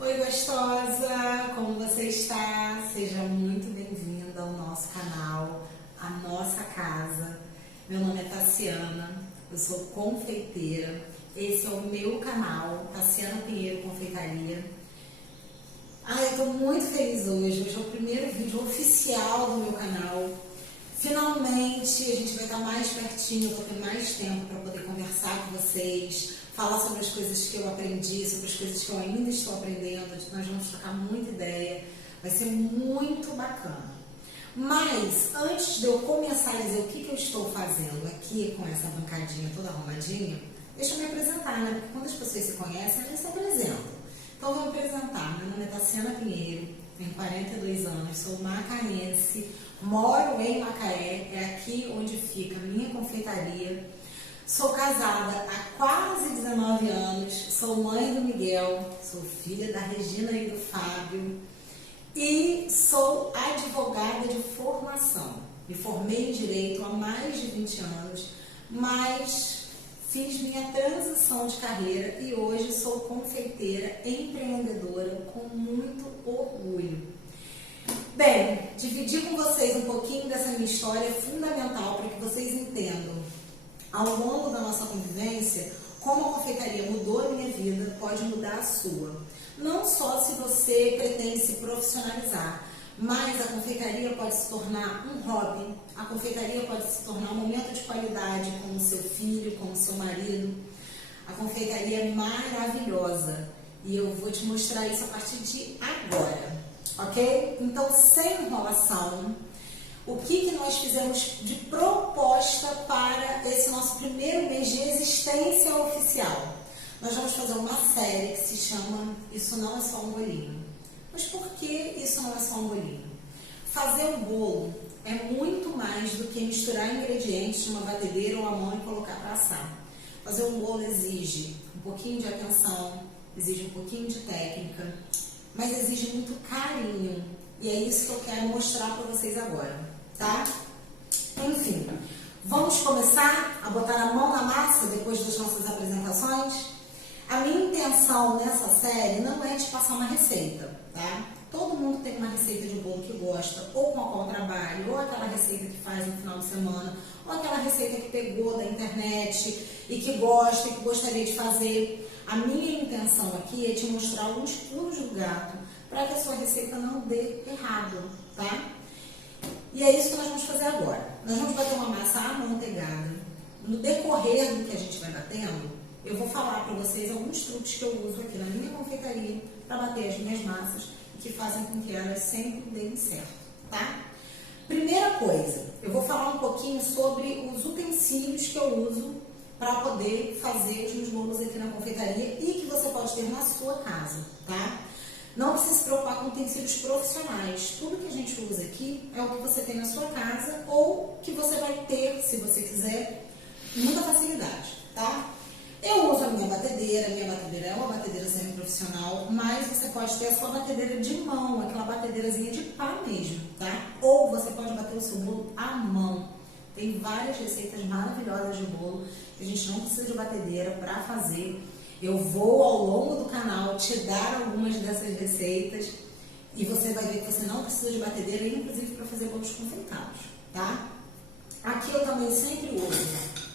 Oi, gostosa! Como você está? Seja muito bem-vinda ao nosso canal, à nossa casa. Meu nome é Tassiana, eu sou confeiteira. Esse é o meu canal, Tassiana Pinheiro Confeitaria. Eu tô muito feliz hoje. Hoje é o primeiro vídeo oficial do meu canal. Finalmente a gente vai estar mais pertinho, eu vou ter mais tempo para poder conversar com vocês, falar sobre as coisas que eu aprendi, sobre as coisas que eu ainda estou aprendendo. Nós vamos trocar muita ideia, vai ser muito bacana. Mas antes de eu começar a dizer o que eu estou fazendo aqui com essa bancadinha toda arrumadinha, deixa eu me apresentar, né? Porque quando as pessoas se conhecem, elas se apresentam. Então, eu vou me apresentar. Meu nome é Tassiana Pinheiro, tenho 42 anos, sou macaense, moro em Macaé, é aqui onde fica a minha confeitaria. Sou casada há quase 19 anos, sou mãe do Miguel, sou filha da Regina e do Fábio e sou advogada de formação. Me formei em Direito há mais de 20 anos, mas fiz minha transição de carreira e hoje sou confeiteira, empreendedora com muito orgulho. Bem, dividir com vocês um pouquinho dessa minha história é fundamental para que vocês entendam, ao longo da nossa convivência, como a confeitaria mudou a minha vida, pode mudar a sua. Não só se você pretende se profissionalizar, mas a confeitaria pode se tornar um hobby, a confeitaria pode se tornar um momento de qualidade com o seu filho, com o seu marido. A confeitaria é maravilhosa e eu vou te mostrar isso a partir de agora, ok? Então, sem enrolação, o que nós fizemos de proposta para esse nosso primeiro mês de existência oficial? Nós vamos fazer uma série que se chama Isso Não É Só um Bolinho. Mas por que isso não é só um bolinho? Fazer um bolo é muito mais do que misturar ingredientes de uma batedeira ou a mão e colocar para assar. Fazer um bolo exige um pouquinho de atenção, exige um pouquinho de técnica, mas exige muito carinho. E é isso que eu quero mostrar para vocês agora, tá? Enfim, vamos começar a botar a mão na massa depois das nossas apresentações? A minha intenção nessa série não é te passar uma receita, tá? Todo mundo tem uma receita de bolo que gosta, ou com a qual trabalha, ou aquela receita que faz no final de semana, ou aquela receita que pegou da internet e que gosta e que gostaria de fazer. A minha intenção aqui é te mostrar alguns pulos do gato para que a sua receita não dê errado, tá? E é isso que nós vamos fazer agora. Nós vamos bater uma massa amanteigada. No decorrer do que a gente vai batendo, eu vou falar para vocês alguns truques que eu uso aqui na minha confeitaria para bater as minhas massas e que fazem com que elas sempre deem certo, tá? Primeira coisa, eu vou falar um pouquinho sobre os utensílios que eu uso para poder fazer os meus bolos aqui na confeitaria e que você pode ter na sua casa, tá? Não precisa se preocupar com utensílios profissionais. Tudo que a gente usa aqui é o que você tem na sua casa ou que você vai ter, se você quiser, muita facilidade, tá? Eu uso a minha batedeira é uma batedeira semi-profissional, mas você pode ter a sua batedeira de mão, aquela batedeirazinha de pá mesmo, tá? Ou você pode bater o seu bolo à mão. Tem várias receitas maravilhosas de bolo que a gente não precisa de batedeira para fazer. Eu vou, ao longo do canal, te dar algumas dessas receitas e você vai ver que você não precisa de batedeira, inclusive para fazer bolos confeitados, tá? Aqui eu também sempre uso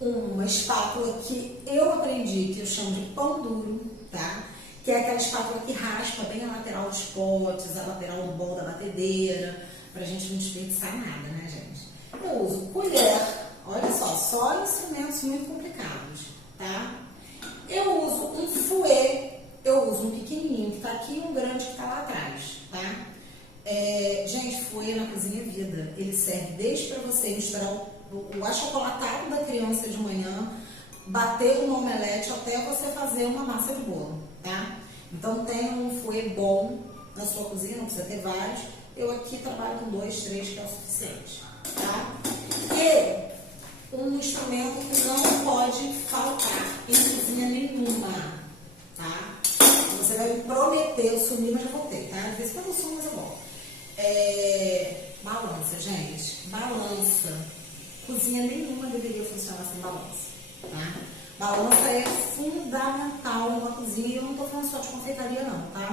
uma espátula que eu aprendi, que eu chamo de pão duro, tá? Que é aquela espátula que raspa bem a lateral dos potes, a lateral do bolo da batedeira, pra gente não desperdiçar nada, né, gente? Eu uso colher, olha só instrumentos muito complicados, tá? Eu uso um fouet, eu uso um pequenininho que tá aqui e um grande que tá lá atrás, tá? Gente, fouet na cozinha é vida. Ele serve desde para você misturar o achocolatado da criança de manhã, bater uma omelete até você fazer uma massa de bolo, tá? Então tenha um fouet bom na sua cozinha, não precisa ter vários. Eu aqui trabalho com 2, 3 que é o suficiente, tá? E um instrumento que não pode faltar em cozinha nenhuma, tá? Você vai me prometer, eu sumi, mas já voltei, tá? Às vezes quando eu sumo, mas eu volto. Balança, gente. Balança. Cozinha nenhuma deveria funcionar sem balança, tá? Balança é fundamental numa cozinha e eu não tô falando só de confeitaria não, tá?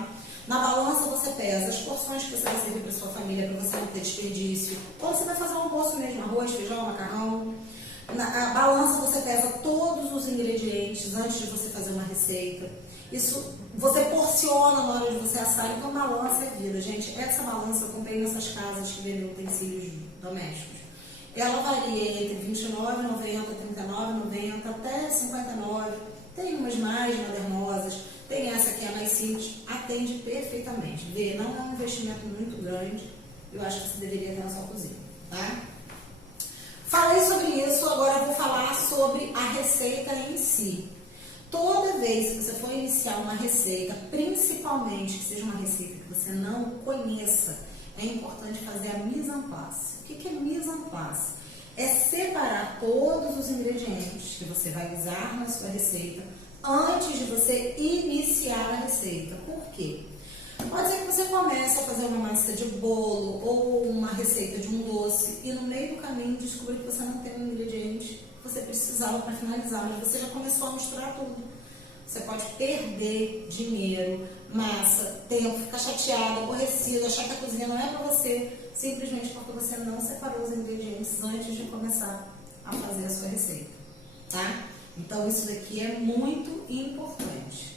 você pesa as porções que você vai servir para sua família, para você não ter desperdício. Ou você vai fazer um almoço mesmo, arroz, feijão, macarrão. Na balança você pesa todos os ingredientes antes de você fazer uma receita. Isso você porciona na hora de você assar, então balança é vida, gente. Essa balança eu comprei nessas casas que vendem utensílios domésticos. Ela varia entre R$29,90, R$39,90 até R$59. Tem umas mais modernosas, tem essa que é mais simples, atende perfeitamente. Vê, não é um investimento muito grande, eu acho que você deveria ter na sua cozinha, tá? Falei sobre isso, agora eu vou falar sobre a receita em si. Toda vez que você for iniciar uma receita, principalmente que seja uma receita que você não conheça, é importante fazer a mise en place. O que é mise en place? É separar todos os ingredientes que você vai usar na sua receita antes de você iniciar a receita. Por quê? Pode ser que você comece a fazer uma massa de bolo ou uma receita de um doce e no meio do caminho descobrir que você não tem um ingrediente que você precisava para finalizar, mas você já começou a misturar tudo. Você pode perder dinheiro, massa, tempo, ficar chateado, aborrecido, achar que a cozinha não é para você, simplesmente porque você não separou os ingredientes antes de começar a fazer a sua receita, tá? Então isso daqui é muito importante.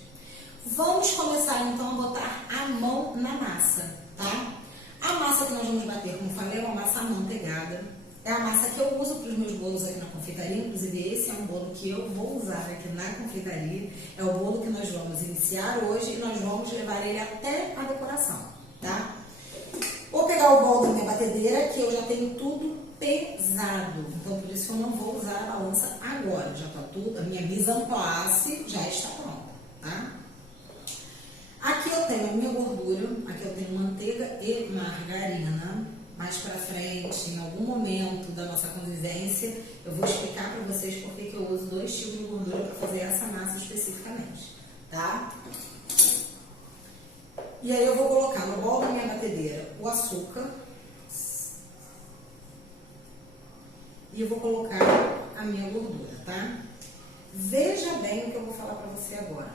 Vamos começar então a botar a mão na massa, tá? A massa que nós vamos bater, como falei, é uma massa amanteigada. É a massa que eu uso para os meus bolos aqui na confeitaria, inclusive esse é um bolo que eu vou usar aqui na confeitaria. É o bolo que nós vamos iniciar hoje e nós vamos levar ele até a decoração, tá? Vou pegar o bolo da minha batedeira, que eu já tenho tudo pesado, então por isso que eu não vou usar a balança agora. Já está tudo, a minha mise en place já está pronta, tá? Aqui eu tenho a minha gordura, aqui eu tenho manteiga e margarina. Mais pra frente, em algum momento da nossa convivência, eu vou explicar para vocês por que eu uso 2 tipos de gordura para fazer essa massa especificamente, tá? E aí eu vou colocar no bol da minha batedeira o açúcar e eu vou colocar a minha gordura, tá? Veja bem o que eu vou falar para você agora,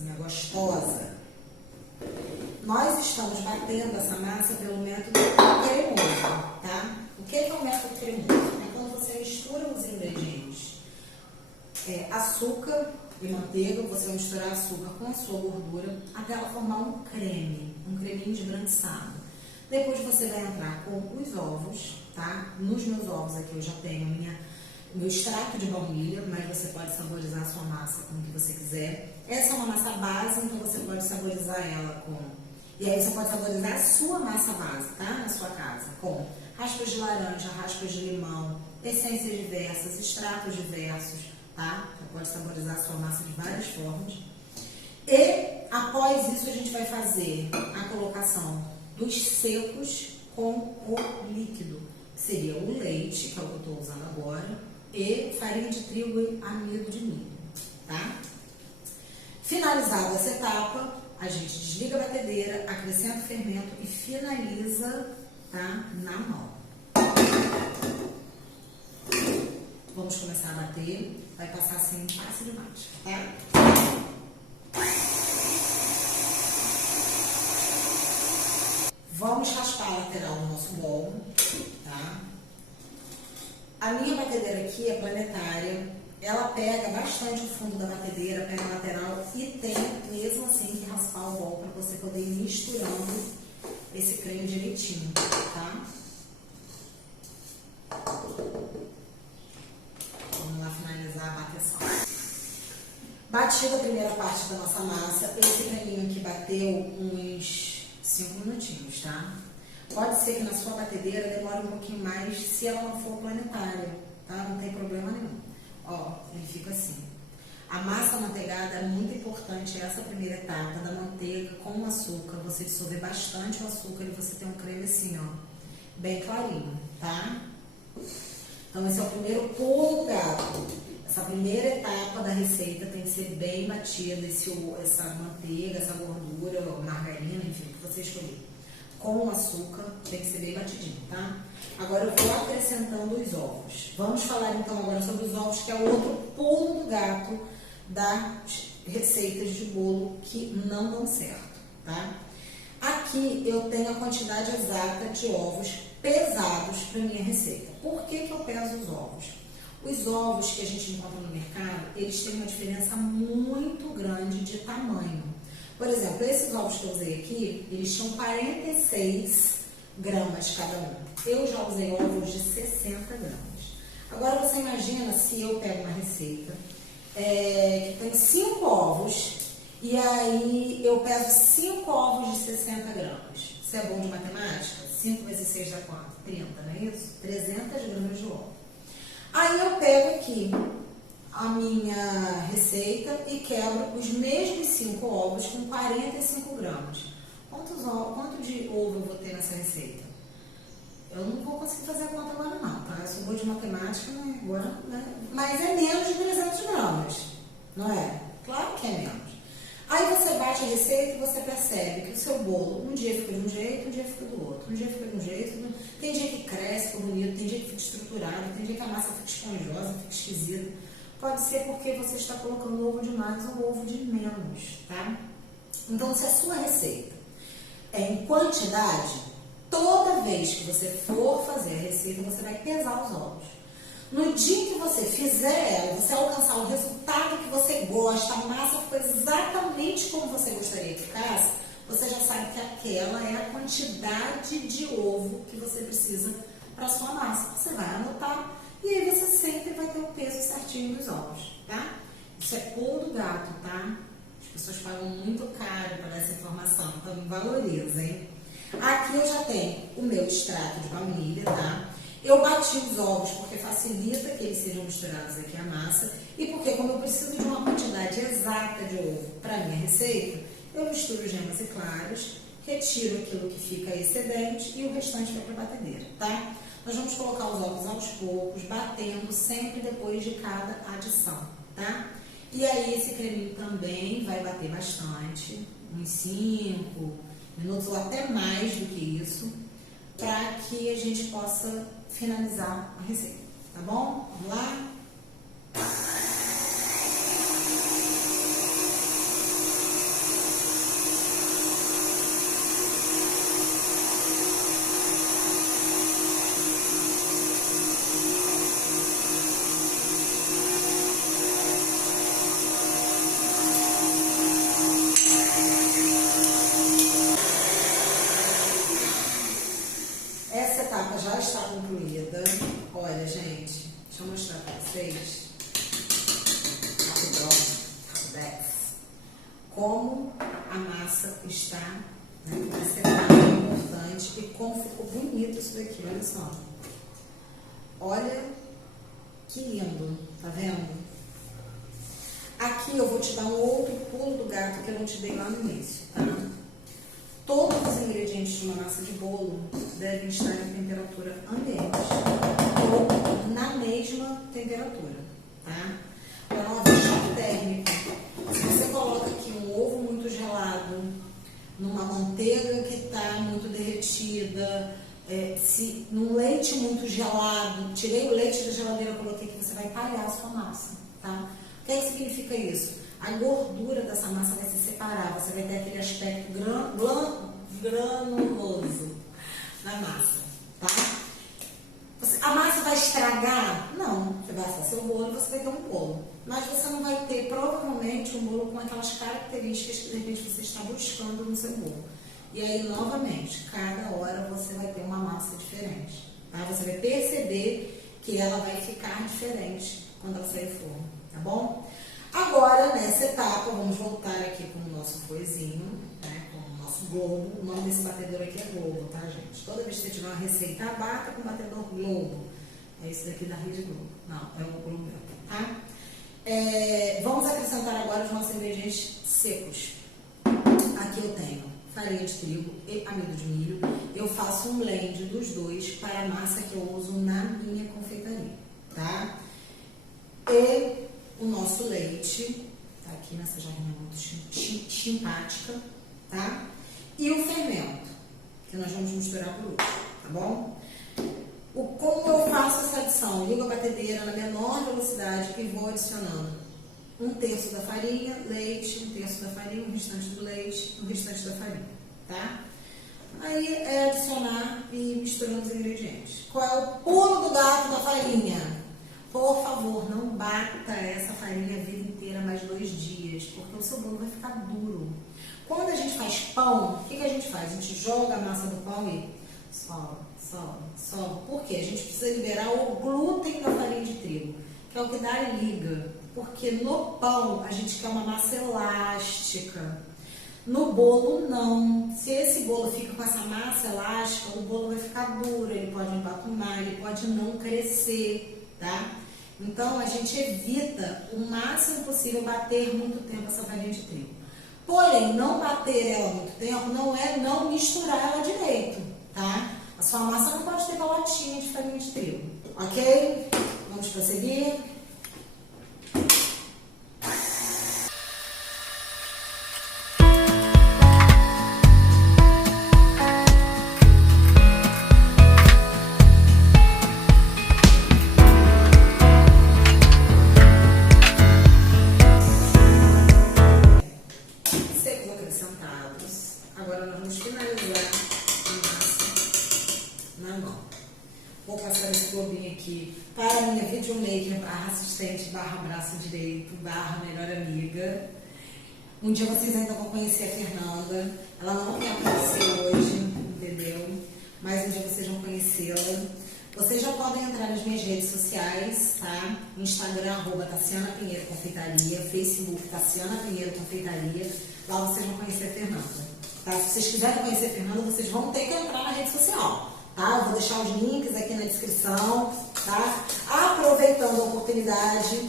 minha gostosa. Nós estamos batendo essa massa pelo método cremoso, tá? O que é o método cremoso? É quando você mistura os ingredientes, açúcar e manteiga, você vai misturar açúcar com a sua gordura até ela formar um creme, um creminho esbranquiçado. Depois você vai entrar com os ovos, tá? Nos meus ovos aqui eu já tenho meu extrato de baunilha, mas você pode saborizar a sua massa como que você quiser. Essa é uma massa base, então você pode saborizar ela com... E aí você pode saborizar a sua massa base, tá? Na sua casa, com raspas de laranja, raspas de limão, essências diversas, extratos diversos, tá? Você pode saborizar a sua massa de várias formas. E após isso a gente vai fazer a colocação dos secos com o líquido, que seria o leite, que é o que eu estou usando agora, e farinha de trigo e amido de milho, tá? Finalizada essa etapa, a gente desliga a batedeira, acrescenta o fermento e finaliza, tá? Na mão. Vamos começar a bater, vai passar assim fácil demais, tá? Vamos raspar a lateral do nosso bolo, tá? A minha batedeira aqui é planetária, ela pega bastante o fundo da batedeira, pega a lateral e tem mesmo assim que raspar o bolo para você poder ir misturando esse creme direitinho, tá? Vamos lá finalizar a bateção. Batida a primeira parte da nossa massa, esse creminho aqui bateu uns 5 minutinhos, tá? Pode ser que na sua batedeira demore um pouquinho mais se ela não for planetária, tá? Não tem problema nenhum. Ó, ele fica assim. A massa amanteigada é muito importante, essa primeira etapa da manteiga com o açúcar. Você dissolver bastante o açúcar e você tem um creme assim, ó, bem clarinho, tá? Então esse é o primeiro pulo do gato. Essa primeira etapa da receita tem que ser bem batida, essa manteiga, essa gordura, margarina, enfim, o que você escolher. Com o açúcar, tem que ser bem batidinho, tá? Agora eu vou acrescentando os ovos. Vamos falar então agora sobre os ovos, que é o outro pulo do gato das receitas de bolo que não dão certo, tá? Aqui Aqui eu tenho a quantidade exata de ovos pesados para minha receita. Por que eu peso os ovos? Os ovos que a gente encontra no mercado, eles têm uma diferença muito grande de tamanho. Por exemplo, esses ovos que eu usei aqui, eles tinham 46 gramas cada um. Eu já usei ovos de 60 gramas. Agora você imagina se eu pego uma receita que tem 5 ovos e aí eu peso 5 ovos de 60 gramas. Você é bom de matemática? 5 vezes 6 dá quanto? 30, não é isso? 300 gramas de ovo. Aí eu pego aqui a minha receita e quebro os mesmos 5 ovos com 45 gramas. Quanto de ovo eu vou ter nessa receita? Eu não vou conseguir fazer a conta agora não, tá? Eu sou boa de matemática, né? Agora, né? Mas é menos de 300 gramas, não é? Claro que é menos. Aí você bate a receita e você percebe que o seu bolo, um dia fica de um jeito, um dia fica do outro. Um dia fica de um jeito, tem dia que cresce, fica bonito, tem dia que fica estruturado, tem dia que a massa fica esponjosa, fica esquisita. Pode ser porque você está colocando ovo de mais ou ovo de menos, tá? Então, se a sua receita é em quantidade, toda vez que você for fazer a receita, você vai pesar os ovos. No dia que você fizer ela, você alcançar o resultado que você gosta, a massa ficou exatamente como você gostaria que ficasse, você já sabe que aquela é a quantidade de ovo que você precisa para a sua massa. Você vai anotar e aí você sempre vai ter o peso certinho dos ovos, tá? Isso é pulo do gato, tá? As pessoas pagam muito caro para essa informação, então valorizem. Aqui eu já tenho o meu extrato de baunilha, tá? Eu bati os ovos porque facilita que eles sejam misturados aqui à massa e porque como eu preciso de uma quantidade exata de ovo para minha receita, eu misturo gemas e claros, retiro aquilo que fica excedente e o restante vai para a batedeira, tá? Nós vamos colocar os ovos aos poucos, batendo sempre depois de cada adição, tá? E aí esse creminho também vai bater bastante, uns 5 minutos ou até mais do que isso, para que a gente possa finalizar a receita, tá bom? Vamos lá? Essa etapa já está concluída. Olha, gente, deixa eu mostrar para vocês como a massa está, né? Essa etapa é importante e como ficou bonito isso daqui, olha só. Olha que lindo, tá vendo? Aqui eu vou te dar um outro pulo do gato que eu não te dei lá no início, tá? Todos os ingredientes de uma massa de bolo devem estar em temperatura ambiente ou na mesma temperatura, tá? Para não haver choque térmico. Se você coloca aqui um ovo muito gelado, numa manteiga que está muito derretida, num leite muito gelado, tirei o leite da geladeira, coloquei aqui, você vai talhar a sua massa, tá? O que significa isso? A gordura dessa massa vai se separar, você vai ter aquele aspecto granuloso na massa, tá? A massa vai estragar? Não, você vai assar seu bolo e você vai ter um bolo. Mas você não vai ter, provavelmente, um bolo com aquelas características que, de repente, você está buscando no seu bolo. E aí, novamente, cada hora você vai ter uma massa diferente, tá? Você vai perceber que ela vai ficar diferente quando ela sair do forno, tá bom? Agora, nessa etapa, vamos voltar aqui com o nosso foizinho, né, com o nosso globo. O nome desse batedor aqui é globo, tá, gente? Toda vez que você tiver uma receita, bata com o batedor globo. É esse daqui da Rede Globo. Não, é o globo, tá? Vamos acrescentar agora os nossos ingredientes secos. Aqui eu tenho farinha de trigo e amido de milho. Eu faço um blend dos dois para a massa que eu uso na minha confeitaria, tá? E o nosso leite, tá aqui nessa jarrinha muito simpática, tá? E o fermento, que nós vamos misturar por último, tá bom? Como eu faço essa adição? Ligo a batedeira na menor velocidade e vou adicionando 1/3 da farinha, leite, 1/3 da farinha, o restante do leite, o restante da farinha, tá? Aí é adicionar e misturando os ingredientes. Qual é o pulo do gato da farinha? Por favor, não bata essa farinha a vida inteira mais 2 dias, porque o seu bolo vai ficar duro. Quando a gente faz pão, o que a gente faz? A gente joga a massa do pão e sola. Por quê? A gente precisa liberar o glúten da farinha de trigo, que é o que dá a liga. Porque no pão a gente quer uma massa elástica. No bolo, não. Se esse bolo fica com essa massa elástica, o bolo vai ficar duro, ele pode embatumar, ele pode não crescer, tá? Então, a gente evita o máximo possível bater muito tempo essa farinha de trigo. Porém, não bater ela muito tempo não é não misturar ela direito, tá? A sua massa não pode ter bolotinha de farinha de trigo, ok? Vamos prosseguir. Agora nós vamos finalizar a massa na mão. Vou passar esse globinho aqui para a minha videomaker, /assistente, /braço direito, /melhor amiga. Um dia vocês ainda vão conhecer a Fernanda. Ela não quer aparecer hoje, entendeu? Mas um dia vocês vão conhecê-la. Vocês já podem entrar nas minhas redes sociais, tá? Instagram, @Tassiana Pinheiro Confeitaria, Facebook, Tassiana Pinheiro Confeitaria. Lá vocês vão conhecer a Fernanda. Tá? Se vocês quiserem conhecer a Fernanda, vocês vão ter que entrar na rede social, tá? Eu vou deixar os links aqui na descrição, tá? Aproveitando a oportunidade,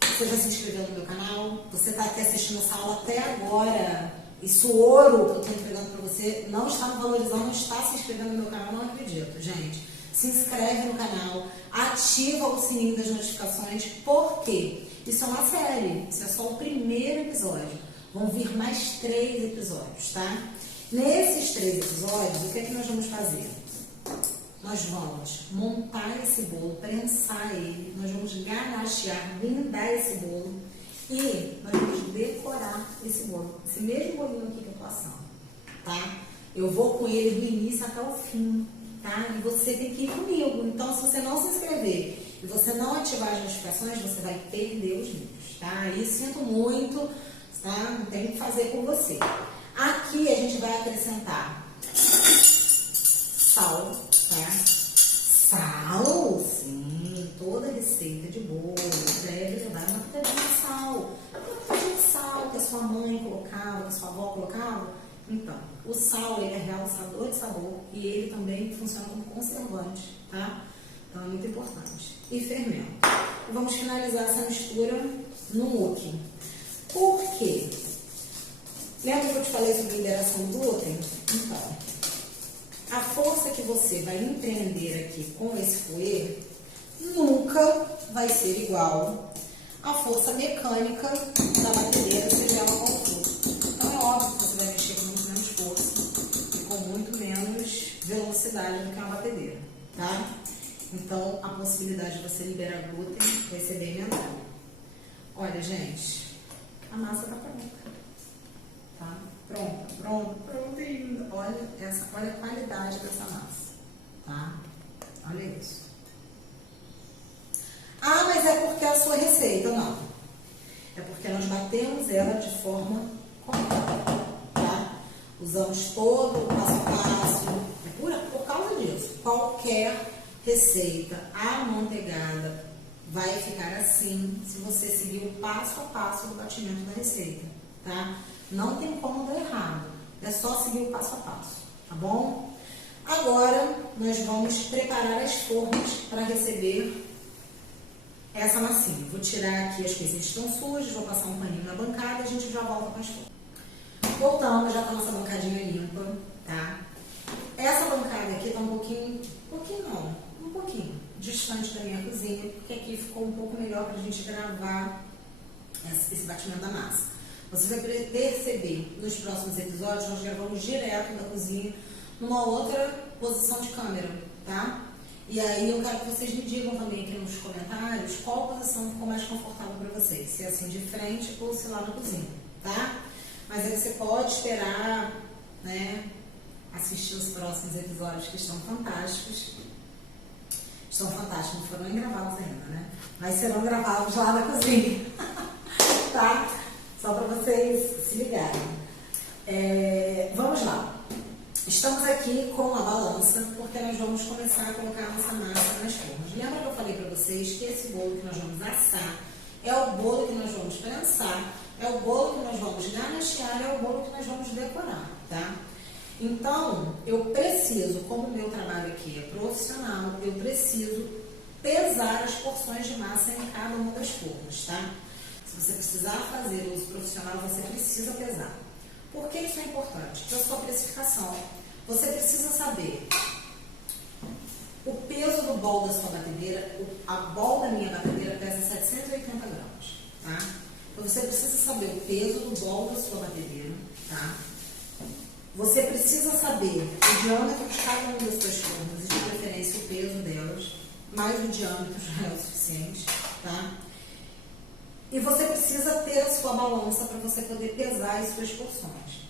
você já se inscreveu no meu canal? Você está aqui assistindo essa aula até agora? Isso ouro que eu estou entregando para você não está me valorizando, não está se inscrevendo no meu canal, não acredito, gente. Se inscreve no canal, ativa o sininho das notificações, porque isso é uma série, isso é só o primeiro episódio. Vão vir mais 3 episódios, tá? Nesses 3 episódios, o que é que nós vamos fazer? Nós vamos montar esse bolo, prensar ele, nós vamos ganachear, blindar esse bolo e nós vamos decorar esse bolo. Esse mesmo bolinho aqui que eu tô assando, tá? Eu vou com ele do início até o fim, tá? E você tem que ir comigo. Então, se você não se inscrever e você não ativar as notificações, você vai perder os vídeos, tá? Aí sinto muito, tá? Não tem o que fazer com você. Aqui a gente vai acrescentar sal, tá? Sal, sim, toda receita de bolo deve levar uma pitadinha de sal. Uma pitadinha de sal que a sua mãe colocava, que a sua avó colocava. Então, o sal, ele é realçador de sabor e ele também funciona como conservante, tá? Então é muito importante. E fermento. E vamos finalizar essa mistura no muque. Por quê? Lembra que eu te falei sobre liberação do glúten? Então, a força que você vai empreender aqui com esse fouet nunca vai ser igual à força mecânica da batedeira, seja ela qual for. Então é óbvio que você vai mexer com muito menos força e com muito menos velocidade do que uma batedeira, tá? Então a possibilidade de você liberar glúten vai ser bem menor. Olha, gente, a massa tá pronta. Tá? Pronta ainda. Olha a qualidade dessa massa, tá? Olha isso. Ah, mas é porque é a sua receita. Não. É porque nós batemos ela de forma correta, tá? Usamos todo o passo a passo. É por causa disso. Qualquer receita amanteigada vai ficar assim se você seguir o passo a passo do batimento da receita, tá? Não tem como dar errado, é só seguir o passo a passo, tá bom? Agora, nós vamos preparar as formas para receber essa massinha. Vou tirar aqui as coisinhas que estão sujas, vou passar um paninho na bancada e a gente já volta com as formas. Voltamos já com a nossa bancadinha limpa, tá? Essa bancada aqui tá um pouquinho distante da minha cozinha, porque aqui ficou um pouco melhor para a gente gravar esse batimento da massa. Você vai perceber, nos próximos episódios, nós gravamos direto da cozinha, numa outra posição de câmera, tá? E aí eu quero que vocês me digam também aqui nos comentários qual posição ficou mais confortável para vocês, se é assim de frente ou se lá na cozinha, tá? Mas aí você pode esperar, né, assistir os próximos episódios que estão fantásticos. Estão fantásticos, não foram nem gravados ainda, né? Mas serão gravados lá na cozinha, tá? Só para vocês se ligarem. Vamos lá. Estamos aqui com a balança, porque nós vamos começar a colocar a nossa massa nas formas. Lembra que eu falei para vocês que esse bolo que nós vamos assar é o bolo que nós vamos prensar, é o bolo que nós vamos ganachear, é o bolo que nós vamos decorar, tá? Então, eu preciso, como o meu trabalho aqui é profissional, eu preciso pesar as porções de massa em cada uma das formas, tá? Se você precisar fazer uso profissional, você precisa pesar. Por que isso é importante? Para a sua precificação. Você precisa saber o peso do bol da sua batedeira. A bol da minha batedeira pesa 780 gramas, tá? Então, você precisa saber o peso do bol da sua batedeira, tá? Você precisa saber o diâmetro de cada uma das suas formas e, de preferência, o peso delas, mais o diâmetro já é o suficiente, tá? E você precisa ter a sua balança para você poder pesar as suas porções.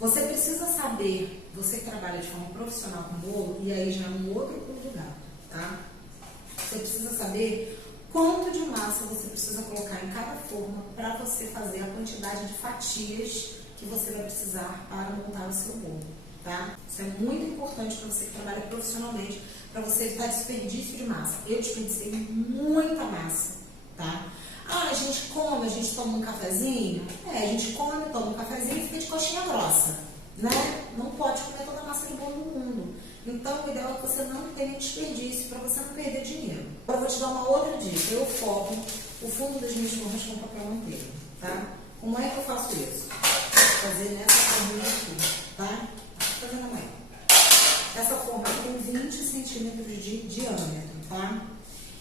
Você precisa saber, você que trabalha de forma profissional com bolo, e aí já é um outro pulo do gato, tá? Você precisa saber quanto de massa você precisa colocar em cada forma para você fazer a quantidade de fatias que você vai precisar para montar o seu bolo, tá? Isso é muito importante para você que trabalha profissionalmente, para você evitar desperdício de massa. Eu desperdicei muita massa, tá? A gente come, a gente toma um cafezinho? A gente come, toma um cafezinho e fica de coxinha grossa, né? Não pode comer toda a massa de bolo do mundo. Então, o ideal é que você não tenha desperdício, para você não perder dinheiro. Agora, eu vou te dar uma outra dica. Eu forro o fundo das minhas formas com papel manteiga, tá? Como é que eu faço isso? Vou fazer nessa forminha aqui, tá? Vou fazer na mão. Essa forma aqui tem 20 centímetros de diâmetro, tá?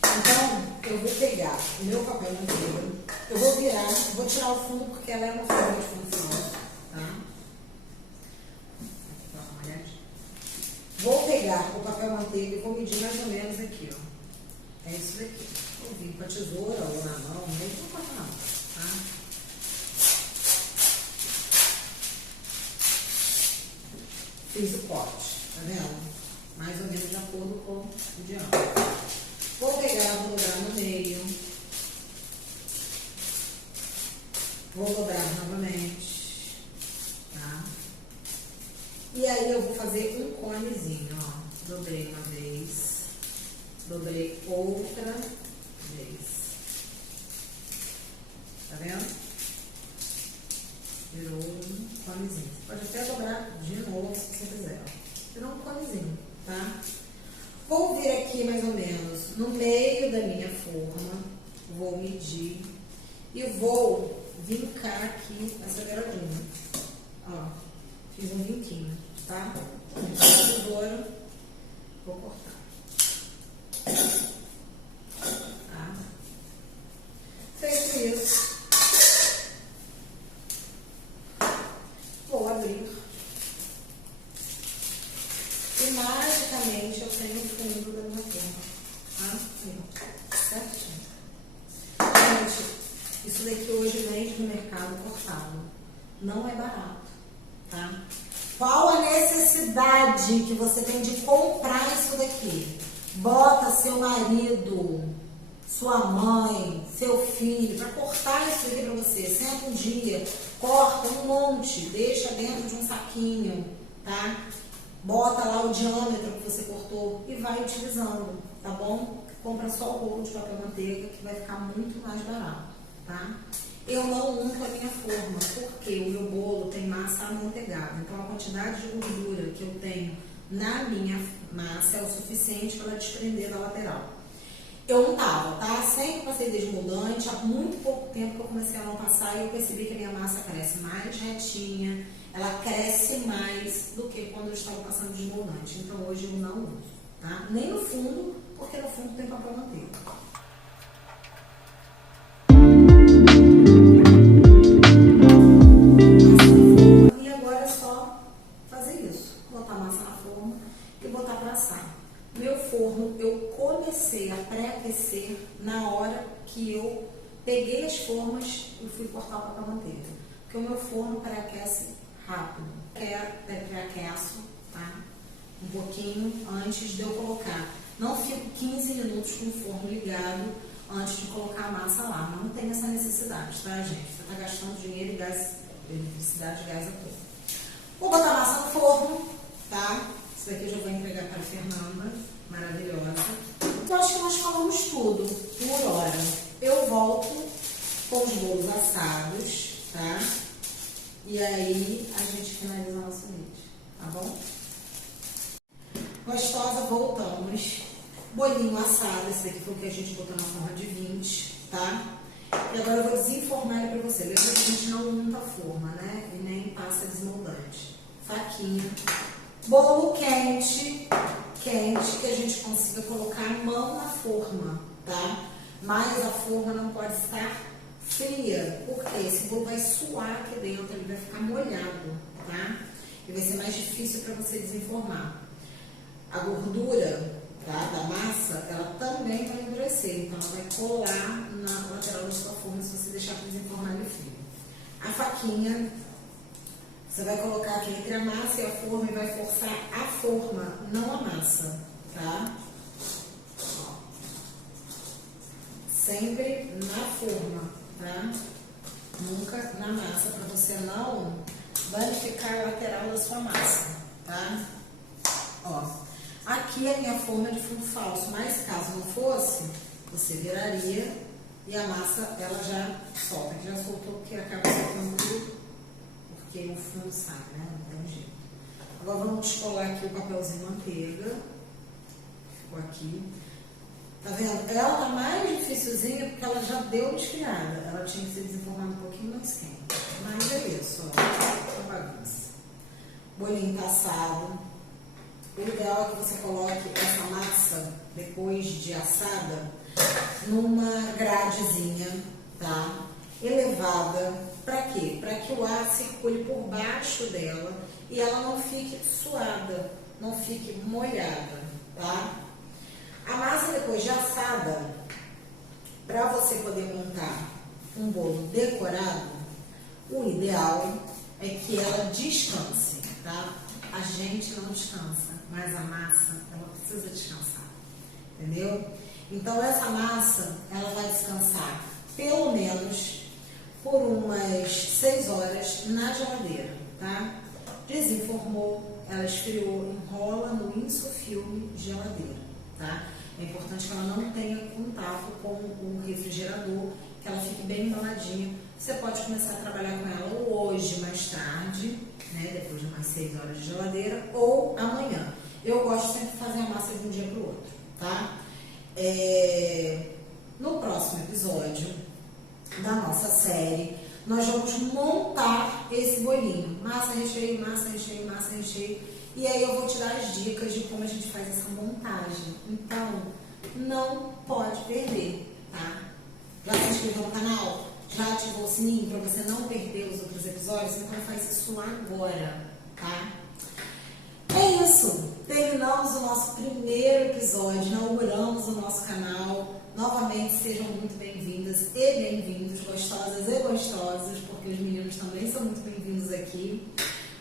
Então, eu vou pegar o meu papel manteiga, eu vou virar, vou tirar o fundo porque ela é uma forma de fundo filoso, tá? Vou pegar o papel manteiga e vou medir mais ou menos aqui, ó. É isso daqui. Vou vir com a tesoura ou na mão, mesmo com a mão, tá? Fiz o pote, tá vendo? Mais ou menos de acordo com o diâmetro. Vou pegar, vou dobrar no meio. Vou dobrar novamente, tá? E aí eu vou fazer um conezinho, ó. Dobrei uma vez, dobrei outra vez. Tá vendo? Virou um conezinho. Você pode até dobrar de novo se você quiser, ó. Virou um conezinho, tá? Vou vir aqui mais ou menos no meio da minha forma, vou medir e vou vincar aqui essa beiradinha. Ó, fiz um vinquinho, tá? Com a tesoura, vou cortar. Tá? Feito isso, vou abrir. E magicamente eu tenho o fundo da minha forma, tá? Certinho. Gente, isso daqui hoje vende no mercado cortado. Não é barato, tá? Qual a necessidade que você tem de comprar isso daqui? Bota seu marido, sua mãe, seu filho, para cortar isso aqui para você. Senta um dia, corta um monte, deixa dentro de um saquinho, tá? Bota lá o diâmetro que você cortou e vai utilizando, tá bom? Compra só o rolo de papel manteiga que vai ficar muito mais barato, tá? Eu não unto a minha forma, porque o meu bolo tem massa amanteigada. Então, a quantidade de gordura que eu tenho na minha massa é o suficiente para ela desprender da lateral. Eu untava, tá? Sempre passei desmoldante. Há muito pouco tempo que eu comecei a não passar e eu percebi que a minha massa cresce mais retinha. Ela cresce mais do que quando eu estava passando desmoldante. Então, hoje eu não uso, tá? Nem no fundo, porque no fundo tem papel manteiga. E agora é só fazer isso. Botar a massa na forma e botar para assar. Meu forno, eu comecei a pré-aquecer na hora que eu peguei as formas e fui cortar o papel manteiga. Porque o meu forno pré-aquece rápido. Pré-aqueço, tá? um pouquinho antes de eu colocar. Não fico 15 minutos com o forno ligado antes de colocar a massa lá. Não tem essa necessidade, tá, gente? Você está gastando dinheiro e gás, eletricidade, gás à toa. Vou botar a massa no forno, tá? Isso daqui eu já vou entregar para a Fernanda, maravilhosa. Eu acho que nós falamos tudo por hora. Eu volto com os bolos assados, tá? E aí a gente finaliza o nosso vídeo, tá bom? Gostosa, voltamos. Bolinho assado, esse daqui foi o que a gente botou na forma de 20, tá? E agora eu vou desenformar ele pra você. Lembra que a gente não unta a forma, né? E nem passa desmoldante. Faquinha. Bolo quente, que a gente consiga colocar a mão na forma, tá? Mas a forma não pode estar fria, porque esse bolo vai suar aqui dentro, ele vai ficar molhado, tá? E vai ser mais difícil para você desenformar. A gordura, tá, da massa, ela também vai endurecer, então ela vai colar na lateral da sua forma se você deixar para desenformar ele frio. A faquinha, você vai colocar aqui entre a massa e a forma e vai forçar a forma, não a massa, tá? Ó. Sempre na forma, tá? Nunca na massa, para você não danificar a lateral da sua massa, tá? Ó. Aqui é a minha forma de fundo falso, mas caso não fosse, você viraria e a massa ela já solta. Aqui já soltou porque acaba soltando tudo, porque o fundo sai, né? Não tem jeito. Agora vamos descolar aqui o papelzinho manteiga. Ficou aqui. Tá vendo? Ela tá mais dificilzinha porque ela já deu desfiada. Ela tinha que ser desenformada um pouquinho mais quente. Mas é isso, ó. Uma bagunça. Bolinho tá assado. O ideal é que você coloque essa massa, depois de assada, numa gradezinha, tá? Elevada. Para quê? Para que o ar circule por baixo dela e ela não fique suada, não fique molhada, tá? A massa, depois de assada, para você poder montar um bolo decorado, o ideal é que ela descanse, tá? A gente não descansa, mas a massa, ela precisa descansar, entendeu? Então, essa massa, ela vai descansar pelo menos por umas 6 horas na geladeira, tá? Desenformou, ela esfriou, enrola no insufilme geladeira, tá? É importante que ela não tenha contato com o refrigerador, que ela fique bem embaladinha. Você pode começar a trabalhar com ela hoje, mais tarde, né, depois de umas 6 horas de geladeira, ou amanhã. Eu gosto sempre de fazer a massa de um dia para o outro, tá? No próximo episódio da nossa série, nós vamos montar esse bolinho. Massa, recheio, massa, recheio, massa, recheio. E aí eu vou te dar as dicas de como a gente faz essa montagem. Então, não pode perder, tá? Já se inscreveu no canal? Já ativou o sininho para você não perder os outros episódios? Então faz isso agora, tá? É isso! Terminamos o nosso primeiro episódio, inauguramos o nosso canal. Novamente, sejam muito bem-vindas e bem-vindos, gostosas e gostosos, porque os meninos também são muito bem-vindos aqui.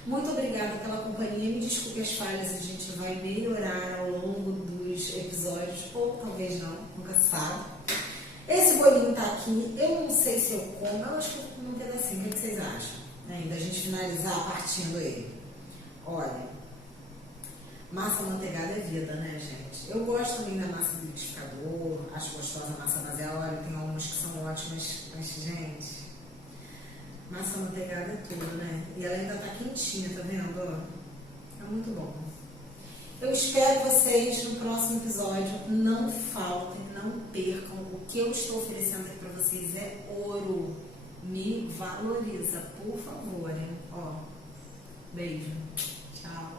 Muito obrigada pela companhia. Me desculpe as falhas, a gente vai melhorar ao longo dos episódios, ou talvez não, nunca se sabe. Esse bolinho tá aqui, eu não sei se eu como, eu acho que eu como um pedacinho. O que vocês acham? Ainda a gente finalizar partindo ele. Olha, massa manteigada é vida, né, gente? Eu gosto também da massa do liquidificador, acho gostosa a massa base. Olha, tem algumas que são ótimas, mas, gente, massa manteigada é tudo, né? E ela ainda tá quentinha, tá vendo? Ó, é muito bom. Eu espero vocês no próximo episódio. Não faltem, não percam. O que eu estou oferecendo aqui pra vocês é ouro. Me valoriza, por favor, hein? Ó, beijo. Tchau.